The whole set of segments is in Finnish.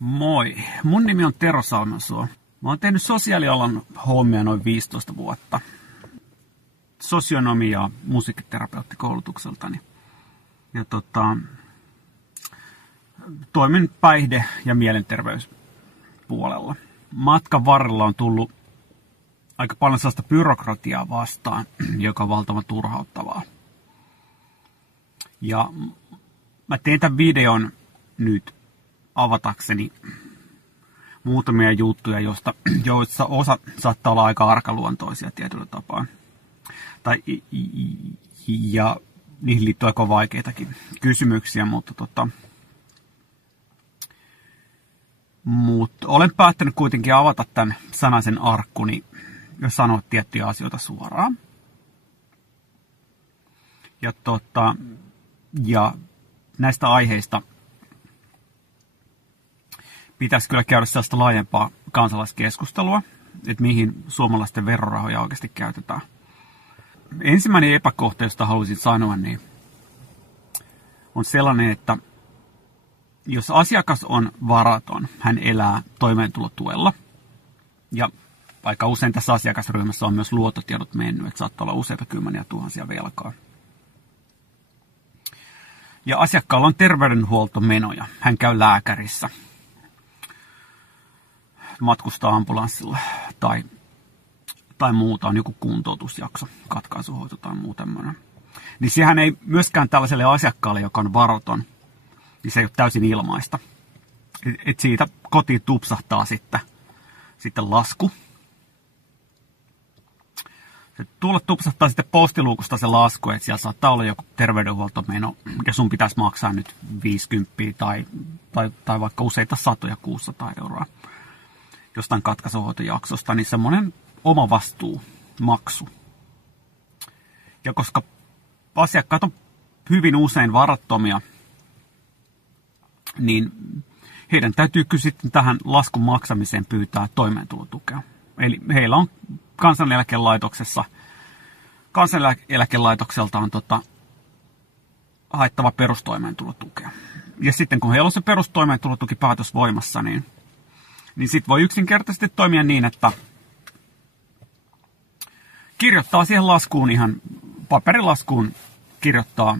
Moi, mun nimi on Tero Salmensuo. Mä oon tehnyt sosiaalialan hommia noin 15 vuotta. Sosionomi- ja musiikkiterapeuttikoulutukseltani. Ja toimin päihde- ja mielenterveyspuolella. Matkan varrella on tullut aika paljon sellaista byrokratiaa vastaan, joka on valtavan turhauttavaa. Ja mä teen tämän videon nyt avatakseni muutamia juttuja, joista osa saattaa olla aika arkaluontoisia tietyllä tapaa. Ja niihin liittyy aika vaikeitakin kysymyksiä, mutta olen päättänyt kuitenkin avata tämän sanaisen arkkuni ja sanoa tiettyjä asioita suoraan. Ja näistä aiheista pitäisi kyllä käydä sellaista laajempaa kansalaiskeskustelua, että mihin suomalaisten verorahoja oikeasti käytetään. Ensimmäinen epäkohta, josta haluaisin sanoa, niin on sellainen, että jos asiakas on varaton, hän elää toimeentulotuella, ja aika usein tässä asiakasryhmässä on myös luottotiedot mennyt, että saattaa olla useita kymmeniä tuhansia velkaa. Ja asiakkaalla on terveydenhuoltomenoja, hän käy lääkärissä, matkustaa ambulanssilla tai muuta, on joku kuntoutusjakso, katkaisuhoito tai muu tämmöinen. Niin sehän ei myöskään tällaiselle asiakkaalle, joka on varaton, niin se ei ole täysin ilmaista. Et siitä kotiin tupsahtaa sitten lasku. Tuolla tupsahtaa sitten postiluukusta se lasku, että siellä saattaa olla joku terveydenhuoltomeno, ja sun pitäisi maksaa nyt 50 tai vaikka useita satoja 600 euroa jostain katkaisuhoitojaksosta, niin semmoinen omavastuumaksu. Ja koska asiakkaat on hyvin usein varattomia, niin heidän täytyy sitten tähän laskun maksamiseen pyytää toimeentulotukea. Eli heillä on kansaneläkelaitokselta on haettava perustoimeentulotukea. Ja sitten kun heillä on se perustoimeentulotukipäätös voimassa, niin sitten voi yksinkertaisesti toimia niin, että kirjoittaa siihen laskuun, ihan paperilaskuun kirjoittaa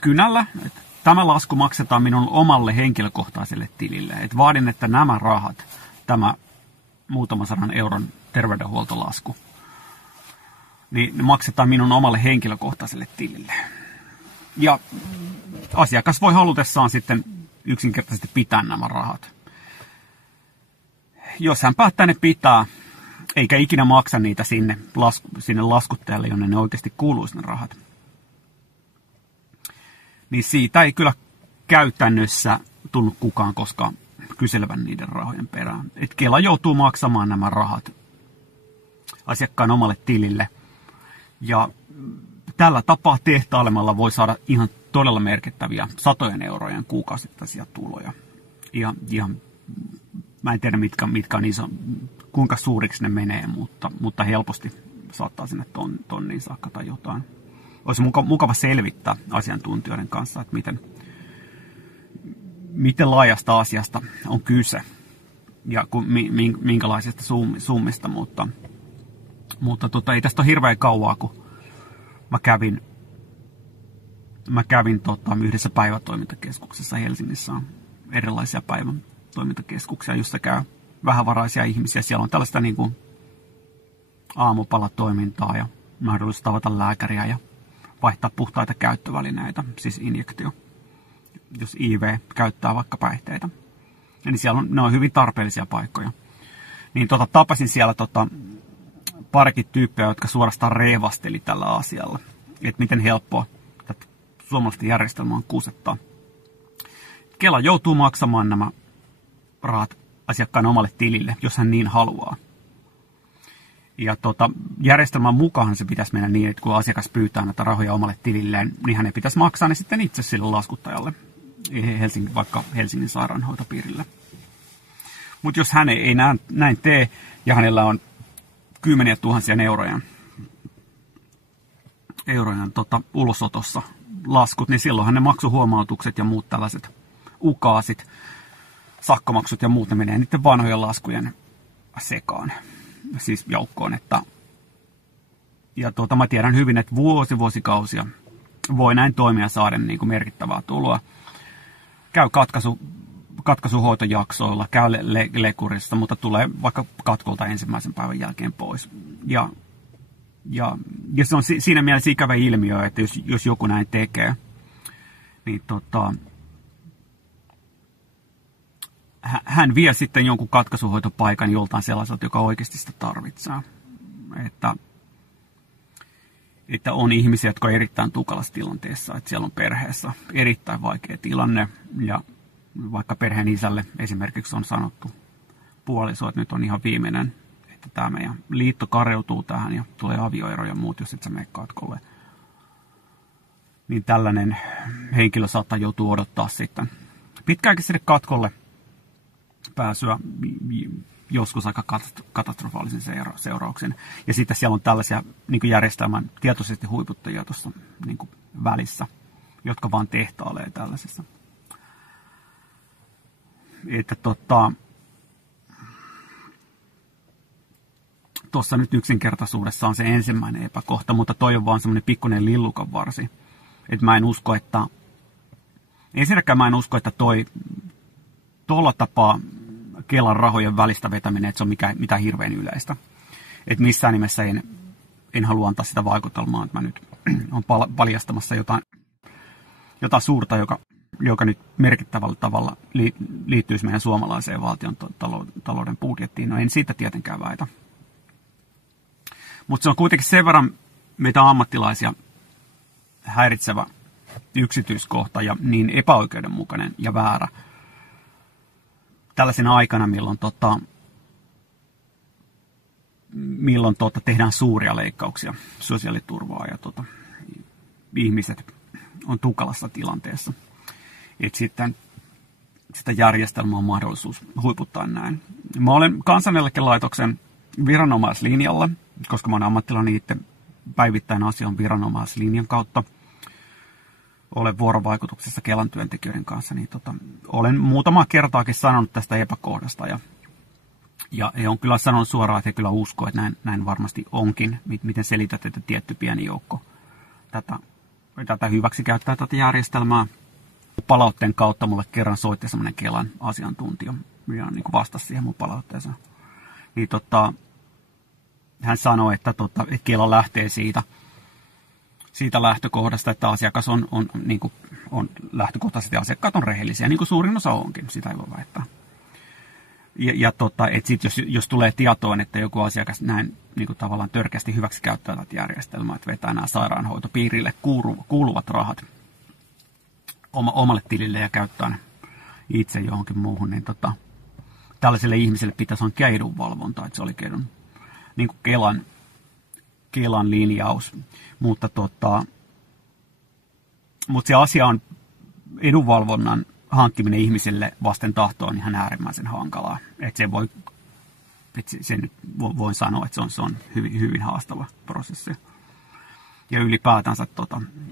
kynällä, että tämä lasku maksetaan minun omalle henkilökohtaiselle tilille. Että vaadin, että nämä rahat, tämä muutaman 100 euron terveydenhuoltolasku, niin ne maksetaan minun omalle henkilökohtaiselle tilille. Ja asiakas voi halutessaan sitten yksinkertaisesti pitää nämä rahat. Jos hän päättää ne pitää, eikä ikinä maksa niitä sinne laskuttajalle, jonne ne oikeasti kuuluisi ne rahat, niin siitä ei kyllä käytännössä tunnu kukaan koskaan kyselevän niiden rahojen perään. Et Kela joutuu maksamaan nämä rahat asiakkaan omalle tilille. Ja tällä tapaa tehtailemalla voi saada ihan todella merkittäviä satojen eurojen kuukausittaisia tuloja. Ihan mä en tiedä, mitkä on iso, kuinka suuriksi ne menee, mutta helposti saattaa sinne tonniin saakka tai jotain. Olisi mukava selvittää asiantuntijoiden kanssa, että miten laajasta asiasta on kyse ja minkälaisista summista, mutta ei tästä ole hirveän kauaa, kun mä kävin yhdessä päivätoimintakeskuksessa Helsingissä. On erilaisia päivätoimintakeskuksia, joissa käy vähävaraisia ihmisiä. Siellä on tällaista niin kuin aamupalatoimintaa ja mahdollista tavata lääkäriä ja vaihtaa puhtaita käyttövälineitä, siis injektio, jos IV käyttää vaikka päihteitä. Eli siellä ne on hyvin tarpeellisia paikkoja. Niin tapasin siellä parikin tyyppiä, jotka suorastaan reivasteli tällä asialla. Että miten helppoa tätä suomalaista järjestelmää on kusettaa. Kela joutuu maksamaan nämä rahat asiakkaan omalle tilille, jos hän niin haluaa. Ja järjestelmän mukaan se pitäisi mennä niin, että kun asiakas pyytää näitä rahoja omalle tililleen, niin hänen pitäisi maksaa ne sitten itse sille laskuttajalle, vaikka Helsingin sairaanhoitopiirille. Mutta jos hän ei näin tee ja hänellä on kymmeniä tuhansia eurojen ulosotossa laskut, niin silloinhan ne maksuhuomautukset ja muut tällaiset ukaasit sakkomaksut ja muut, ne menee niiden vanhojen laskujen sekaan, siis joukkoon. Ja mä tiedän hyvin, että vuosikausia voi näin toimia saada niin kuin merkittävää tuloa. Käy katkaisuhoitojaksoilla, käy lekurissa, mutta tulee vaikka katkolta ensimmäisen päivän jälkeen pois. Ja se on siinä mielessä ikävä ilmiö, että jos joku näin tekee, niin hän vie sitten jonkun katkaisuhoitopaikan joltain sellaiselta, joka oikeasti sitä tarvitsee. Että on ihmisiä, jotka on erittäin tukalassa tilanteessa, että siellä on perheessä erittäin vaikea tilanne, ja vaikka perheen isälle esimerkiksi on sanottu puoliso, että nyt on ihan viimeinen, että tämä meidän liitto kareutuu tähän ja tulee avioero ja muut, jos et sä mene katkolle, niin tällainen henkilö saattaa joutua odottaa sitten pitkäänkin sinne katkolle pääsyä joskus aika katastrofaalisen seurauksen. Ja sitten siellä on tällaisia niin järjestelmän tietoisesti huiputtajia tuossa niin välissä, jotka vaan tehtailee tällaisessa. Että tuossa nyt yksinkertaisuudessa on se ensimmäinen epäkohta, mutta toi on vaan semmoinen pikkuinen lillukan varsi. Että mä en usko, että tuolla tapaa Kelan rahojen välistä vetäminen, että se on mitään hirveän yleistä. Että missään nimessä en halua antaa sitä vaikutelmaa, että mä nyt olen paljastamassa jotain suurta, joka nyt merkittävällä tavalla liittyisi meidän suomalaiseen valtion talouden budjettiin. No en siitä tietenkään väitä. Mutta se on kuitenkin sen verran meitä ammattilaisia häiritsevä yksityiskohta ja niin epäoikeudenmukainen ja väärä tällaisena aikana, milloin tehdään suuria leikkauksia sosiaaliturvaa ja ihmiset on tukalassa tilanteessa. Että sitten sitä järjestelmää on mahdollisuus huiputtaa näin. Mä olen Kansaneläkelaitoksen viranomaislinjalla, koska mä olen ammattilainen itse päivittäin asian viranomaislinjan kautta. Olen vuorovaikutuksessa Kelan työntekijöiden kanssa, niin olen muutamaa kertaakin sanonut tästä epäkohdasta. Ja he on kyllä sanonut suoraan, että he kyllä uskoo, että näin varmasti onkin. Miten selität, että tietty pieni joukko tätä hyväksi käyttää tätä järjestelmää. Palautteen kautta mulle kerran soitti semmoinen Kelan asiantuntija ja niin kuin vastasi siihen mun palautteeseen. Niin hän sanoi, että Kela lähtee siitä lähtökohdasta, että asiakas on lähtökohtaisesti asiakkaat on rehellisiä, niin kuin suurin osa onkin, sitä ei voi väittää. Että sit jos tulee tietoon, että joku asiakas näin niin kuin tavallaan törkeästi hyväksi käyttää tätä järjestelmää, että vetää nämä sairaanhoitopiirille kuuluvat rahat omalle tilille ja käyttää ne itse johonkin muuhun, niin tällaiselle ihmiselle pitäisi hankkia edunvalvontaa, että se oli niin kuin Kelan linjaus, mutta se asia on edunvalvonnan hankkiminen ihmiselle vasten tahtoa on ihan äärimmäisen hankalaa. Sen nyt voin sanoa, että se on hyvin, hyvin haastava prosessi. Ja ylipäätänsä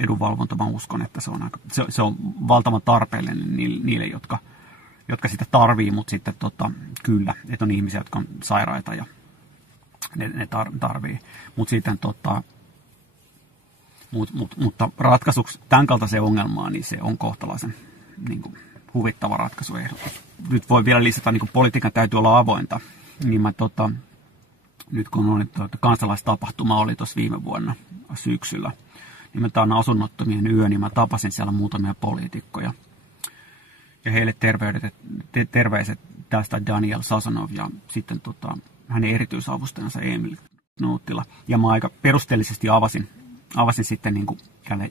edunvalvonta, mä uskon, että se on valtavan tarpeellinen niille, jotka sitä tarvii, mutta sitten kyllä, että on ihmisiä, jotka on sairaita ja ne tarvii. Mutta sitten mutta ratkaisuksi tämän kaltaiseen ongelmaan, niin se on kohtalaisen niin kuin huvittava ratkaisuehdotus. Nyt voi vielä lisätä, niin kuin politiikan täytyy olla avointa. Niin mä nyt kun on kansalaistapahtuma oli tuossa viime vuonna syksyllä, niin mä tämän asunnottomien yö, niin mä tapasin siellä muutamia poliitikkoja. Ja heille terveiset tästä Daniel Sazonov ja sitten hänen erityisavustajansa Emil Nuuttila. Ja mä aika perusteellisesti avasin sitten niin kuin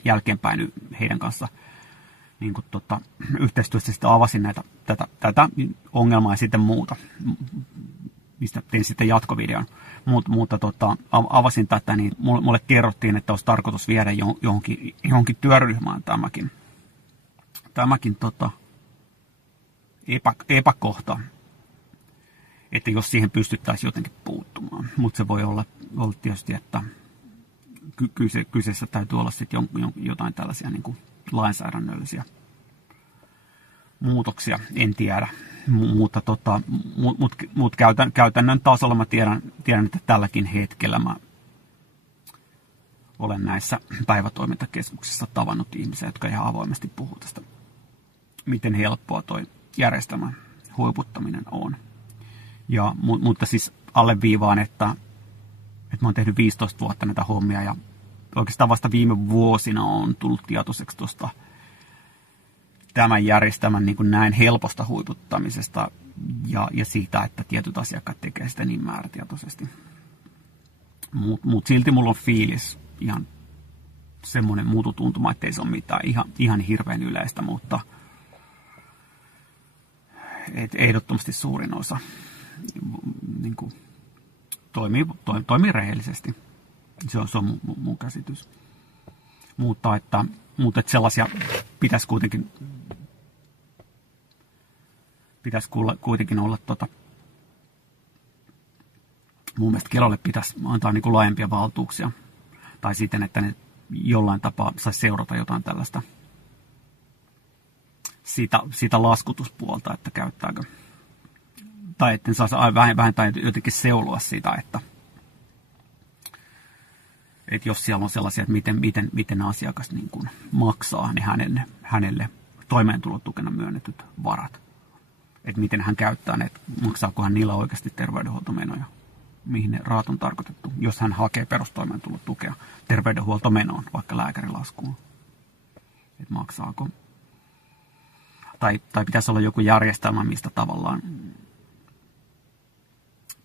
jälkeenpäin heidän kanssa niin kuin yhteistyössä sitten avasin tätä ongelmaa ja sitten muuta, mistä tein sitten jatkovideon. Mutta avasin tätä, niin mulle kerrottiin, että olisi tarkoitus viedä johonkin työryhmään tämäkin epäkohta, että jos siihen pystyttäisiin jotenkin puuttumaan. Mutta se voi olla tietysti, että kyseessä täytyy olla sitten jotain tällaisia niin kuin lainsäädännöllisiä muutoksia, en tiedä. mutta käytännön tasolla mä tiedän, että tälläkin hetkellä mä olen näissä päivätoimintakeskuksissa tavannut ihmisiä, jotka ihan avoimesti puhuu tästä, miten helppoa toi järjestelmän huiputtaminen on. Mutta siis alleviivaan, että mä oon tehnyt 15 vuotta näitä hommia ja oikeastaan vasta viime vuosina on tullut tietoiseksi tuosta tämän järjestelmän niin kuin näin helposta huiputtamisesta ja siitä, että tietyt asiakkaat tekee sitä niin määrätietoisesti. Mutta silti mulla on fiilis ihan semmoinen mututuntuma, ettei se ole mitään ihan hirveän yleistä, mutta ehdottomasti suurin osa niin kuin toimii rehellisesti. Se on mun käsitys. Mutta että sellaisia pitäisi kuitenkin olla mun mielestä Kelalle pitäisi antaa niin kuin laajempia valtuuksia. Tai siten, että ne jollain tapaa saisi seurata jotain tällaista sitä laskutuspuolta, että käyttääkö. Tai että ne saisi vähintään jotenkin seuloa sitä, että jos siellä on sellaisia, että miten asiakas niin kuin maksaa ne hänelle toimeentulotukena myönnetyt varat. Että miten hän käyttää ne, maksaako hän niillä oikeasti terveydenhuoltomenoja, mihin ne rahat on tarkoitettu, jos hän hakee perustoimeentulotukea terveydenhuoltomenoon, vaikka lääkärilaskuun. Että maksaako. Tai pitäisi olla joku järjestelmä, mistä tavallaan,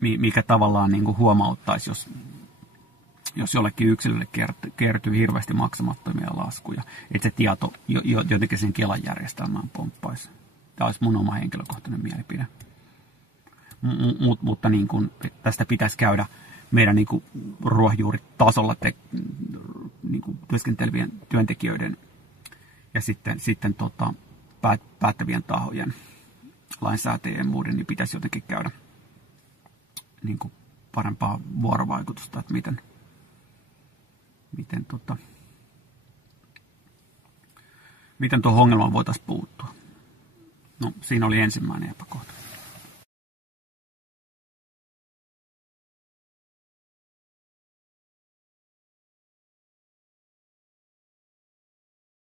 mikä tavallaan niin kuin huomauttaisi, jos jollekin yksilölle kertyy hirveästi maksamattomia laskuja, että se tieto jotenkin sen Kelan järjestelmään pomppaisi. Tämä olisi mun oma henkilökohtainen mielipide. Mutta niin kuin, tästä pitäisi käydä meidän niin kuin ruohonjuuritasolla niin kuin työskentelevien työntekijöiden ja sitten päättävien tahojen, lainsäätäjien ja muiden, niin pitäisi jotenkin käydä niin kuin parempaa vuorovaikutusta, että miten tuohon ongelmaan voitaisiin puuttua. No, siinä oli ensimmäinen epäkohta.